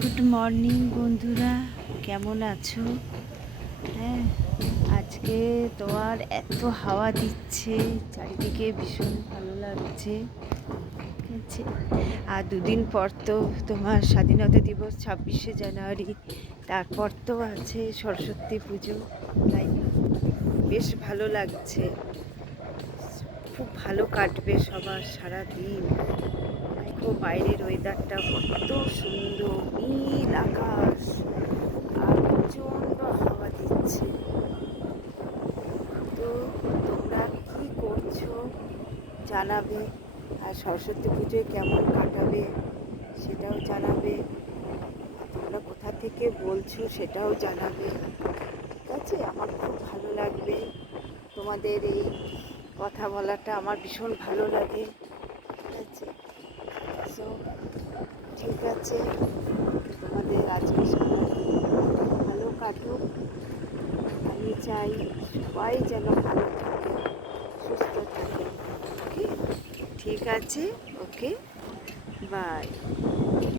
Good morning বন্ধুরা, কেমন আছো? হ্যাঁ, আজকে তোমার এত হাওয়া দিচ্ছে, চারিদিকে ভীষণ ভালো লাগছে। ঠিক আছে, আর দুদিন পর তো তোমার স্বাধীনতা দিবস 26শে জানুয়ারি, তারপর তো আছে সরস্বতী পুজো, তাই না? বেশ ভালো লাগছে, খুব ভালো কাটবে সবার সারা দিন। দেখো বাইরের ওয়েদারটা কত সুন্দর, নীল আকাশ আর প্রচণ্ড হাওয়া দিচ্ছে। তো তোমরা কি করছো জানাবে, আর সরস্বতী পুজোয় কেমন কাটাবে সেটাও জানাবে, আর তোমরা কোথা থেকে বলছো সেটাও জানাবে। ঠিক আছে, আমার খুব ভালো লাগবে তোমাদের এই কথা বলাটা, আমার ভীষণ ভালো লাগে। ঠিক আছে, সো ঠিক আছে, তোমাদের আজকে ভালো কাটুক। আমি চাই সবাই যেন ভালো থাকে, সুস্থ থাকে। ওকে, ঠিক আছে, ওকে, বাই।